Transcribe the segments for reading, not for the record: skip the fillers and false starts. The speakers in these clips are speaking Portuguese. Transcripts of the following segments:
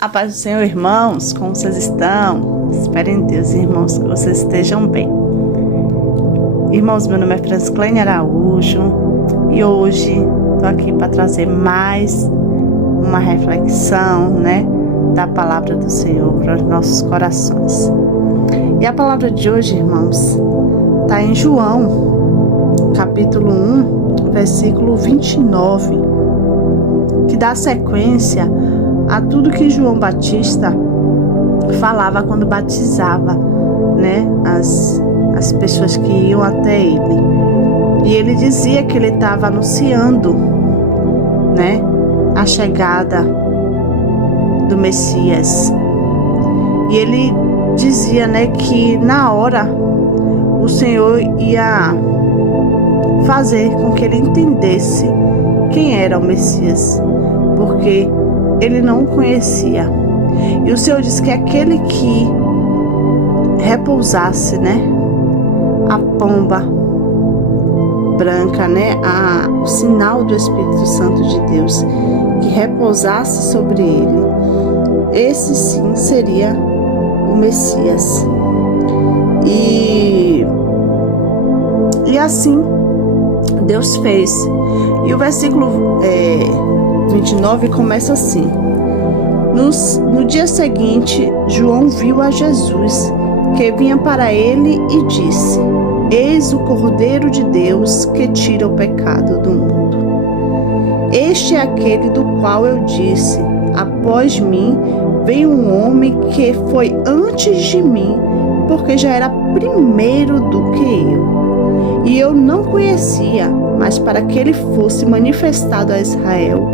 A paz do Senhor, irmãos, como vocês estão? Espero em Deus, irmãos, que vocês estejam bem. Irmãos, meu nome é Francilene Araújo e hoje estou aqui para trazer mais uma reflexão, da palavra do Senhor para os nossos corações. E a palavra de hoje, irmãos, está em João, capítulo 1, versículo 29, que dá sequência a tudo que João Batista falava quando batizava, as pessoas que iam até ele. E ele dizia que ele estava anunciando, a chegada do Messias. E ele dizia, que na hora o Senhor ia fazer com que ele entendesse quem era o Messias, porque ele não o conhecia. E o Senhor disse que aquele que repousasse, a pomba branca, o sinal do Espírito Santo de Deus, que repousasse sobre ele, esse sim seria o Messias. E assim Deus fez. E o versículo 29 começa assim: No dia seguinte, João viu a Jesus, que vinha para ele, e disse: Eis o Cordeiro de Deus, que tira o pecado do mundo. Este é aquele do qual eu disse: Após mim vem um homem que foi antes de mim, porque já era primeiro do que eu. E eu não conhecia, mas para que ele fosse manifestado a Israel,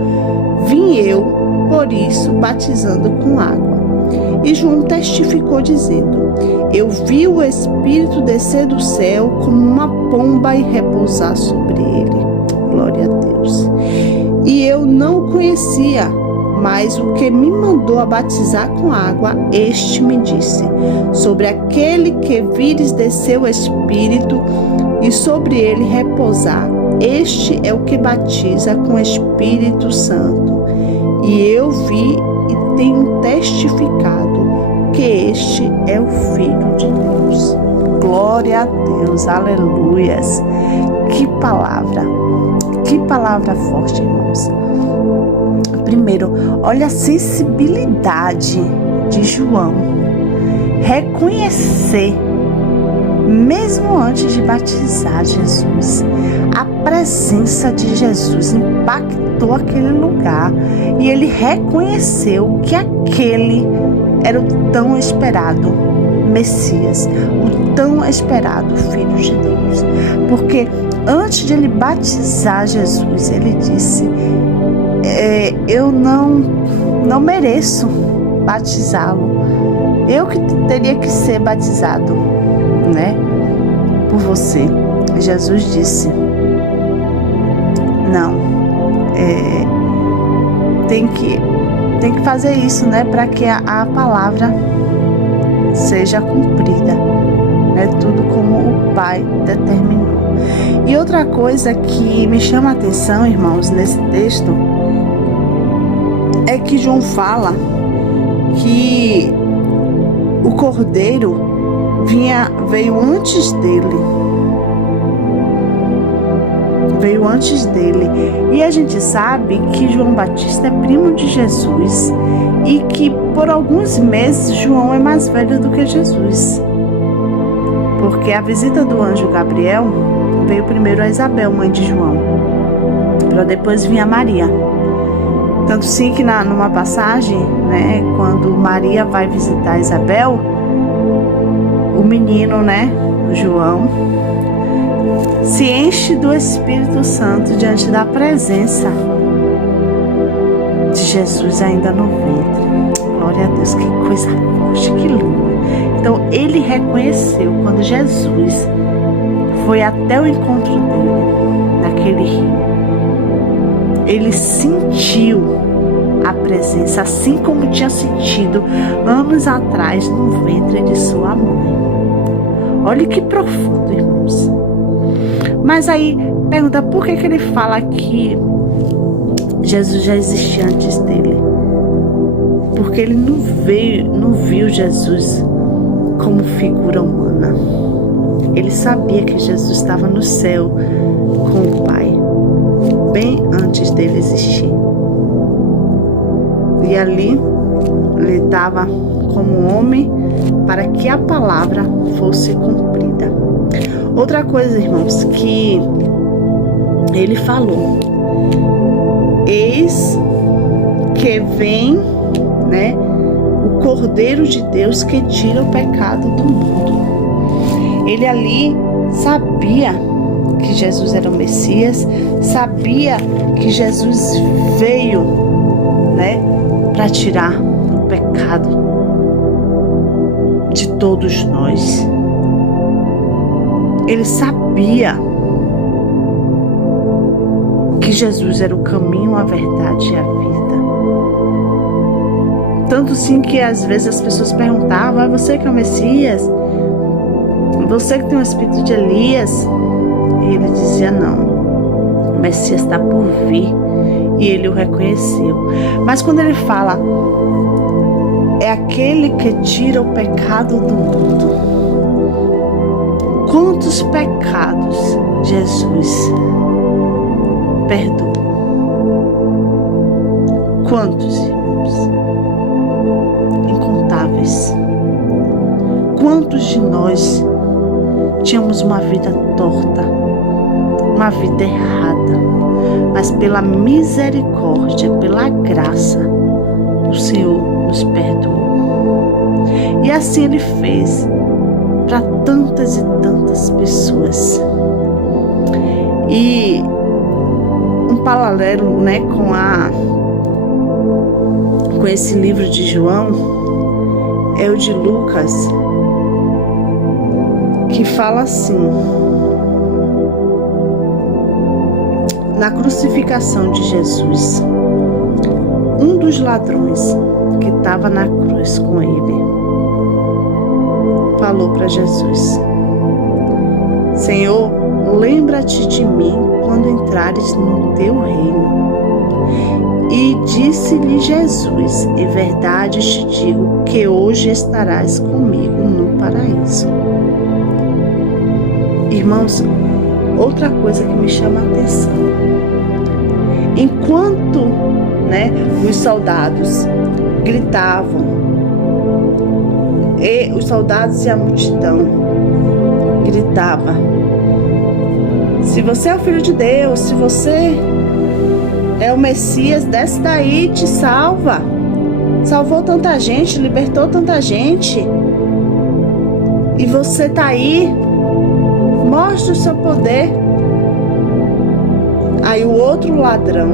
vim eu, por isso, batizando com água. E João testificou, dizendo: Eu vi o Espírito descer do céu como uma pomba e repousar sobre ele. Glória a Deus. E eu não o conhecia, mas o que me mandou a batizar com água, este me disse: Sobre aquele que vires descer o Espírito e sobre ele repousar, este é o que batiza com o Espírito Santo. E eu vi e tenho testificado que este é o Filho de Deus. Glória a Deus, aleluias. Que palavra forte, irmãos. Primeiro, olha a sensibilidade de João. Reconhecer, mesmo antes de batizar Jesus, a presença de Jesus impactou aquele lugar e ele reconheceu que aquele era o tão esperado Messias, o tão esperado Filho de Deus. Porque antes de ele batizar Jesus, ele disse: eu não mereço batizá-lo. Eu que teria que ser batizado, por você. Jesus disse: não, tem que fazer isso, para que a palavra seja cumprida, tudo como o Pai determinou. E outra coisa que me chama a atenção, irmãos, nesse texto, é que João fala que o Cordeiro veio antes dele. Veio antes dele. E a gente sabe que João Batista é primo de Jesus e que por alguns meses João é mais velho do que Jesus. Porque a visita do anjo Gabriel veio primeiro a Isabel, mãe de João, para depois vir a Maria. Tanto sim que numa passagem, quando Maria vai visitar Isabel, o menino, o João, se enche do Espírito Santo diante da presença de Jesus ainda no ventre. Glória a Deus, que coisa forte, que lindo. Então ele reconheceu quando Jesus foi até o encontro dele, naquele rio. Ele sentiu a presença, assim como tinha sentido anos atrás no ventre de sua mãe. Olha que profundo, irmãos. Mas aí, pergunta, por que ele fala que Jesus já existia antes dele? porque ele não viu Jesus como figura humana. Ele sabia que Jesus estava no céu com o Pai, bem antes dele existir. E ali ele estava como homem para que a palavra fosse cumprida. Outra coisa, irmãos, que ele falou: eis que vem, né, o Cordeiro de Deus que tira o pecado do mundo. Ele ali sabia que Jesus era o Messias, sabia que Jesus veio, né, para tirar o pecado de todos nós. Ele sabia que Jesus era o caminho, a verdade e a vida. Tanto sim que às vezes as pessoas perguntavam: é você que é o Messias? Você que tem o espírito de Elias? E ele dizia: não, o Messias está por vir. E ele o reconheceu. Mas quando ele fala: é aquele que tira o pecado do mundo. Quantos pecados Jesus perdoou? Quantos, irmãos? Incontáveis. Quantos de nós tínhamos uma vida torta, uma vida errada, mas pela misericórdia, pela graça, o Senhor nos perdoou. E assim Ele fez para tantas e tantas pessoas. E um paralelo, né, com esse livro de João é o de Lucas, que fala assim: na crucificação de Jesus, um dos ladrões que estava na cruz com ele falou para Jesus: Senhor, lembra-te de mim quando entrares no teu reino. E disse-lhe Jesus: em verdade te digo que hoje estarás comigo no paraíso. Irmãos, outra coisa que me chama a atenção: enquanto, né, os soldados gritavam, e os soldados e a multidão gritava: se você é o Filho de Deus, se você é o Messias, desce daí e te salva. Salvou tanta gente, libertou tanta gente, e você tá aí, mostra o seu poder. Aí o outro ladrão,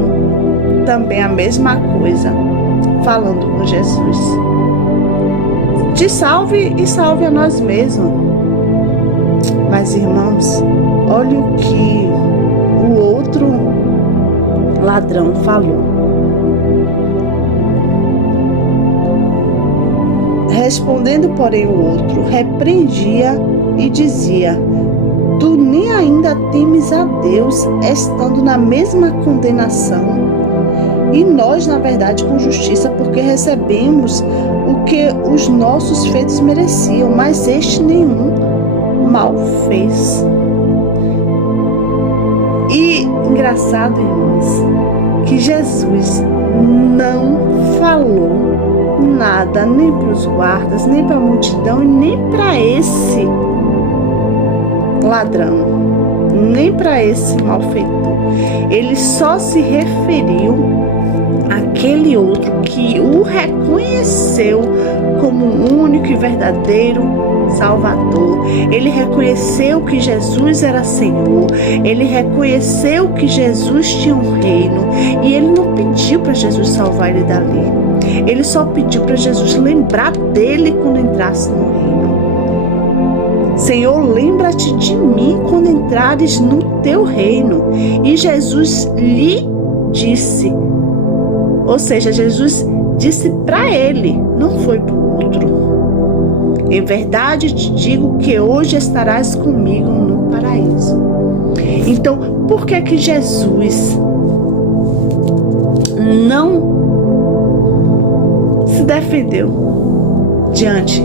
também a mesma coisa, falando com Jesus: te salve e salve a nós mesmos. Mas, irmãos, olha o que o outro ladrão falou. Respondendo, porém, o outro repreendia e dizia: tu nem ainda temes a Deus, estando na mesma condenação? E nós, na verdade, com justiça, porque recebemos o que os nossos feitos mereciam, mas este nenhum mal fez. E engraçado, irmãos, que Jesus não falou nada nem para os guardas, nem para a multidão, e nem para esse ladrão, nem para esse malfeitor. Ele só se referiu àquele outro que o reconheceu como o único e verdadeiro Salvador. Ele reconheceu que Jesus era Senhor, ele reconheceu que Jesus tinha um reino, e ele não pediu para Jesus salvar ele dali. Ele só pediu para Jesus lembrar dele quando entrasse no reino. Senhor, lembra-te de mim quando entrares no teu reino. E Jesus lhe disse, ou seja, Jesus disse para ele, não foi para o outro: em verdade te digo que hoje estarás comigo no paraíso. Então, por que que Jesus não se defendeu diante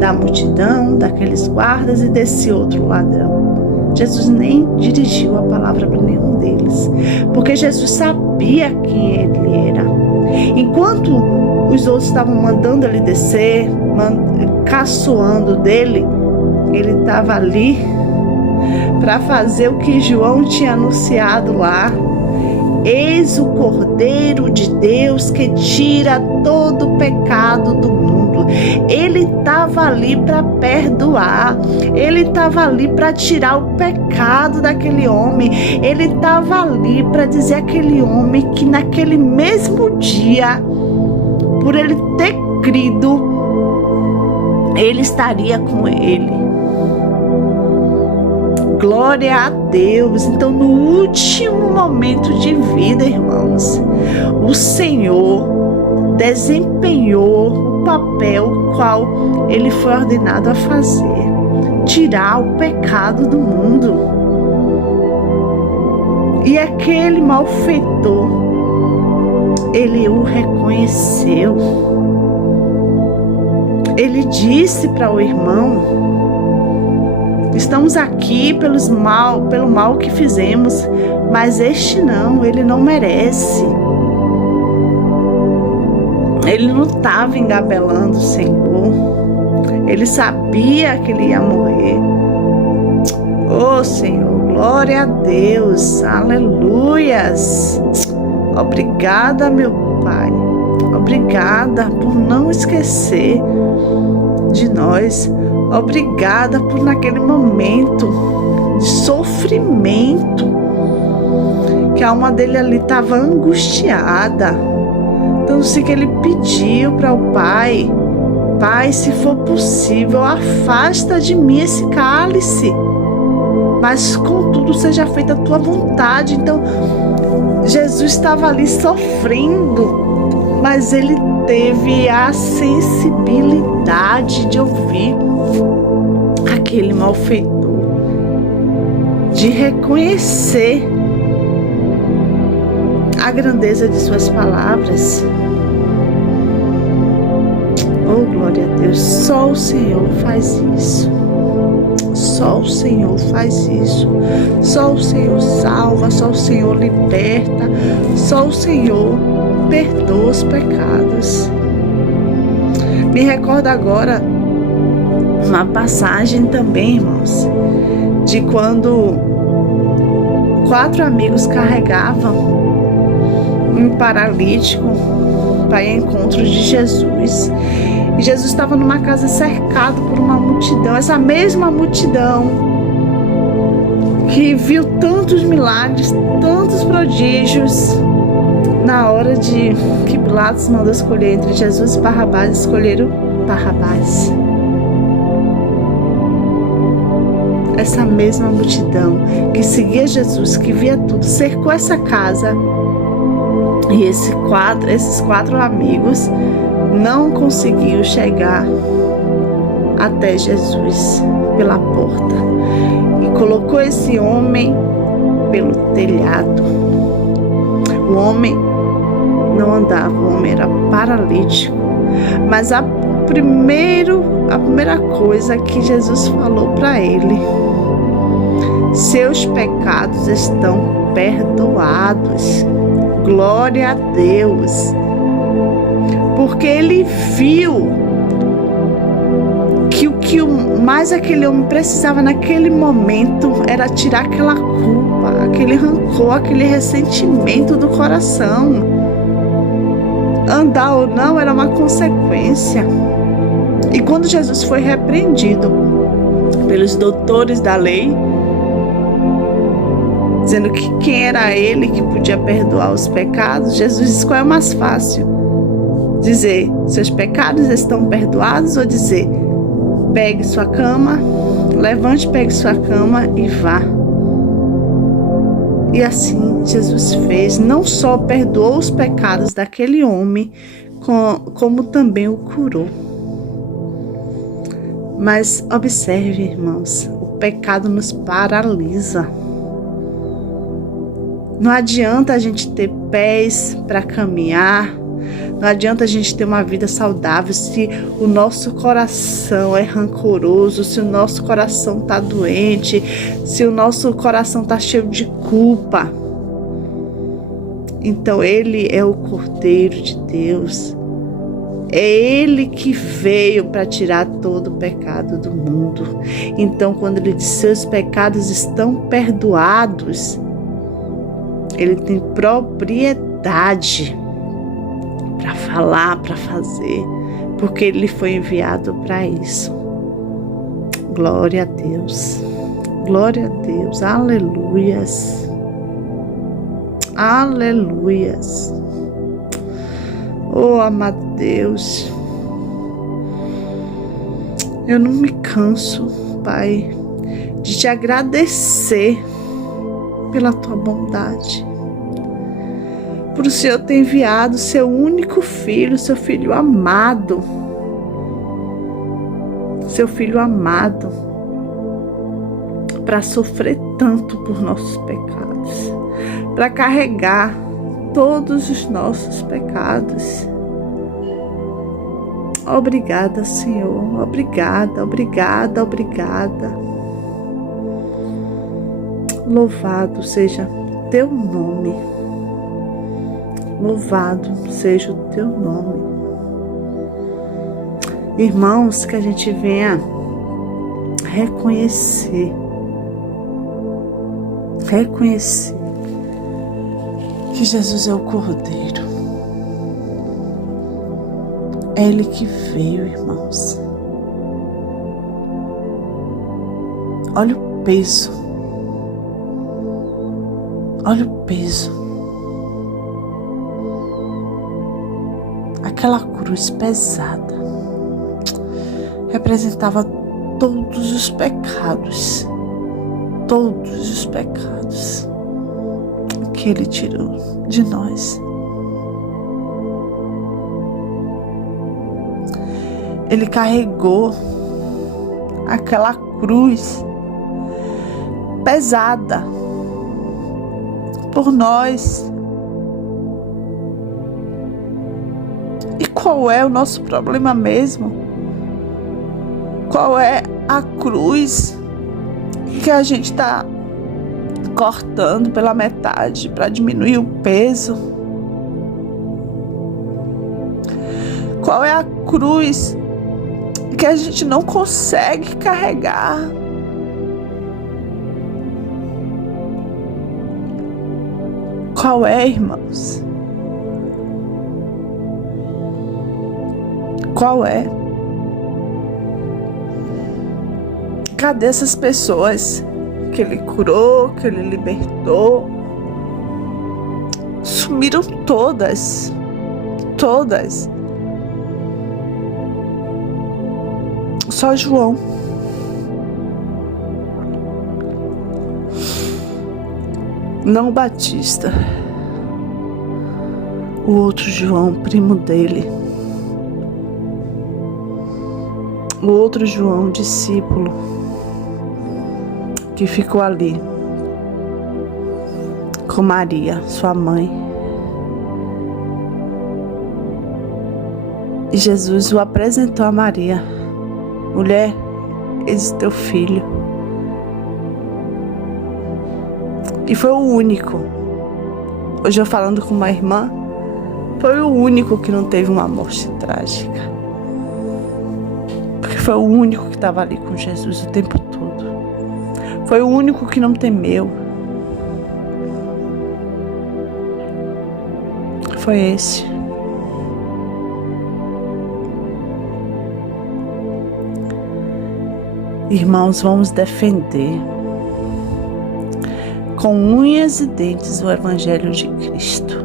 da multidão, daqueles guardas e desse outro ladrão. Jesus nem dirigiu a palavra para nenhum deles, porque Jesus sabia quem ele era. Enquanto os outros estavam mandando ele descer, caçoando dele, ele estava ali para fazer o que João tinha anunciado lá. Eis o Cordeiro de Deus que tira todo o pecado do mundo. Ele estava ali para perdoar. Ele estava ali para tirar o pecado daquele homem. Ele estava ali para dizer àquele homem que naquele mesmo dia, por ele ter crido, ele estaria com ele. Glória a Deus. Então, no último momento de vida, irmãos, o Senhor desempenhou o papel qual ele foi ordenado a fazer: tirar o pecado do mundo. E aquele malfeitor, ele o reconheceu. Ele disse para o irmão: estamos aqui pelo mal que fizemos, mas este não, ele não merece. Ele não estava engabelando o Senhor. Ele sabia que ele ia morrer. Oh Senhor, glória a Deus, aleluias. Obrigada, meu Pai. Obrigada por não esquecer de nós. Obrigada por naquele momento de sofrimento que a alma dele ali estava angustiada. Então, se que ele pediu para o Pai: Pai, se for possível, afasta de mim esse cálice, mas contudo seja feita a tua vontade. Então, Jesus estava ali sofrendo, mas ele teve a sensibilidade de ouvir aquele malfeitor, de reconhecer a grandeza de suas palavras. Oh, glória a Deus, só o Senhor faz isso. Só o Senhor faz isso. Só o Senhor salva, só o Senhor liberta, só o Senhor perdoa os pecados. Me recordo agora uma passagem também, irmãos, de quando 4 amigos carregavam um paralítico para ir ao encontro de Jesus. E Jesus estava numa casa cercado por uma multidão, essa mesma multidão que viu tantos milagres, tantos prodígios. Na hora de que Pilatos mandou escolher entre Jesus e Barrabás, escolheram Barrabás. Essa mesma multidão que seguia Jesus, que via tudo, cercou essa casa. E esses 4 amigos não conseguiu chegar até Jesus pela porta e colocou esse homem pelo telhado. O homem não andava, o homem era paralítico, mas a primeira coisa que Jesus falou para ele: seus pecados estão perdoados. Glória a Deus. Porque ele viu que o que mais aquele homem precisava naquele momento era tirar aquela culpa, aquele rancor, aquele ressentimento do coração. Andar ou não era uma consequência. E quando Jesus foi repreendido pelos doutores da lei, dizendo que quem era ele que podia perdoar os pecados, Jesus disse: qual é o mais fácil? Dizer, seus pecados estão perdoados, ou dizer, pegue sua cama, levante, pegue sua cama e vá. E assim Jesus fez, não só perdoou os pecados daquele homem, como também o curou. Mas observe, irmãos, o pecado nos paralisa. Não adianta a gente ter pés para caminhar, Não adianta a gente ter uma vida saudável se o nosso coração é rancoroso, se o nosso coração está doente, se o nosso coração está cheio de culpa. Então Ele é o Cordeiro de Deus. É Ele que veio para tirar todo o pecado do mundo. Então, quando Ele diz seus pecados estão perdoados, Ele tem propriedade para falar, para fazer, porque Ele foi enviado para isso. Glória a Deus. Glória a Deus. Aleluias. Aleluias. Oh, amado Deus, eu não me canso, Pai, de te agradecer pela tua bondade. Por o Senhor ter enviado seu único filho, seu filho amado, para sofrer tanto por nossos pecados, para carregar todos os nossos pecados. Obrigada, Senhor. Obrigada, obrigada, obrigada. Louvado seja teu nome. Louvado seja o teu nome. Irmãos, que a gente venha reconhecer que Jesus é o Cordeiro. É Ele que veio, irmãos. Olha o peso. Olha o peso. Aquela cruz pesada representava todos os pecados. Todos os pecados que Ele tirou de nós. Ele carregou aquela cruz pesada por nós. E qual é o nosso problema mesmo? Qual é a cruz que a gente está cortando pela metade para diminuir o peso? Qual é a cruz que a gente não consegue carregar? Qual é, irmãos? Qual é? Cadê essas pessoas que Ele curou, que Ele libertou? Sumiram todas. Todas. Só João. Não Batista. O outro João, primo dele. O outro João, discípulo, que ficou ali com Maria, sua mãe. E Jesus o apresentou a Maria. Mulher, eis o teu filho. E foi o único. Hoje eu falando com uma irmã, foi o único que não teve uma morte trágica. Porque foi o único que estava ali com Jesus o tempo todo. Foi o único que não temeu. Foi esse. Irmãos, vamos defender com unhas e dentes o Evangelho de Cristo.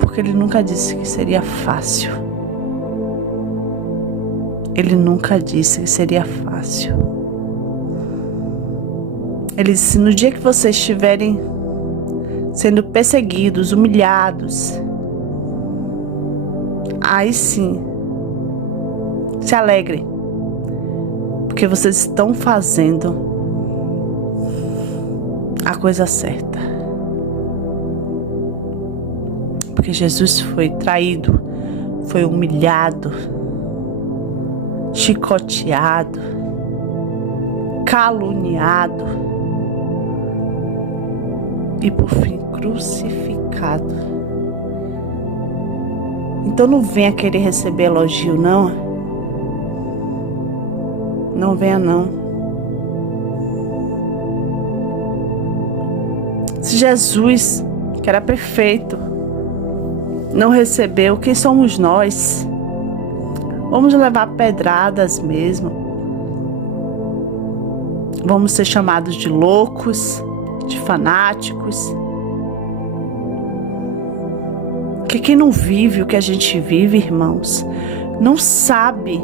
Porque Ele nunca disse que seria fácil. Ele nunca disse que seria fácil. Ele disse: no dia que vocês estiverem sendo perseguidos, humilhados, aí sim, se alegrem, porque vocês estão fazendo a coisa certa. Porque Jesus foi traído, foi humilhado, chicoteado, caluniado e por fim crucificado. Então não venha querer receber elogio, não. Não venha, não. Se Jesus, que era perfeito, não recebeu, quem somos nós? Vamos levar pedradas mesmo. Vamos ser chamados de loucos, de fanáticos. Porque quem não vive o que a gente vive, irmãos, não sabe.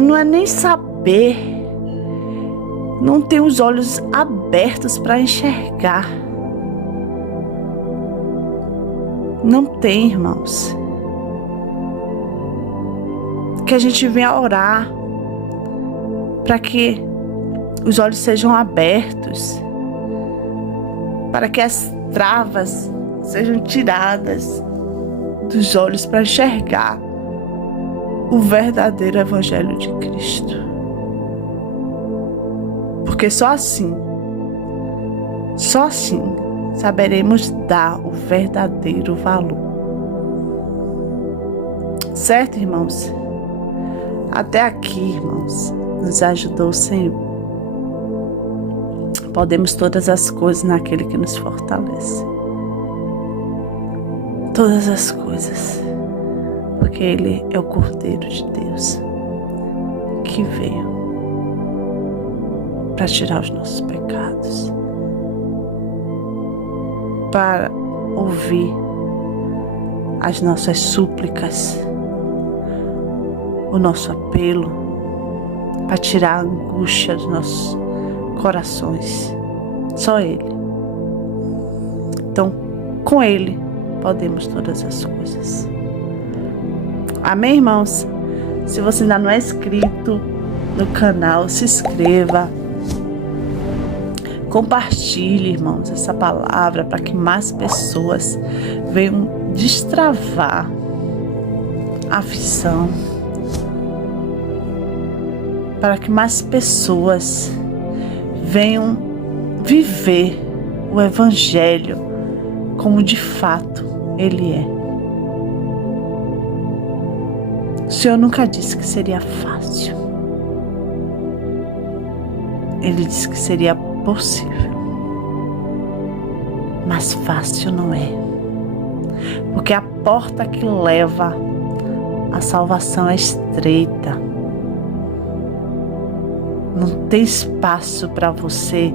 Não é nem saber. Não tem os olhos abertos para enxergar. Não tem, irmãos. Que a gente venha orar para que os olhos sejam abertos, para que as travas sejam tiradas dos olhos para enxergar o verdadeiro Evangelho de Cristo. Porque só assim saberemos dar o verdadeiro valor. Certo, irmãos? Até aqui, irmãos, nos ajudou o Senhor. Podemos todas as coisas naquele que nos fortalece. Todas as coisas. Porque Ele é o Cordeiro de Deus que veio para tirar os nossos pecados, para ouvir as nossas súplicas, o nosso apelo, para tirar a angústia dos nossos corações. Só Ele. Então, com Ele podemos todas as coisas. Amém, irmãos? Se você ainda não é inscrito no canal, se inscreva. Compartilhe, irmãos, essa palavra para que mais pessoas venham destravar a aflição. Para que mais pessoas venham viver o Evangelho como de fato ele é. O Senhor nunca disse que seria fácil. Ele disse que seria possível. Mas fácil não é. Porque a porta que leva à salvação é estreita. Não tem espaço para você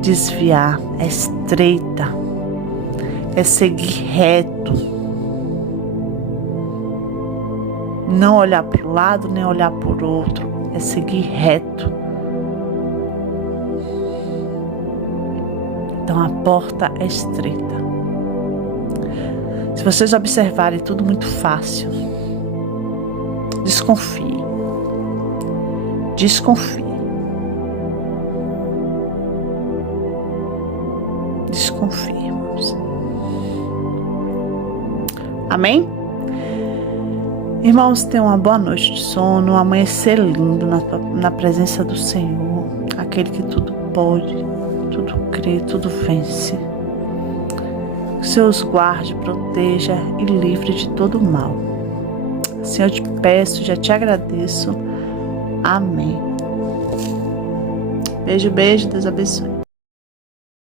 desviar. É estreita. É seguir reto. Não olhar para um lado, nem olhar para o outro. É seguir reto. Então a porta é estreita. Se vocês observarem tudo muito fácil, desconfie. Desconfie. Desconfie, irmãos. Amém? Irmãos, tenham uma boa noite de sono, um amanhecer lindo na presença do Senhor, aquele que tudo pode, tudo crê, tudo vence. Que o Senhor os guarde, proteja e livre de todo mal. Assim eu te peço, já te agradeço. Amém. Beijo, beijo, Deus abençoe.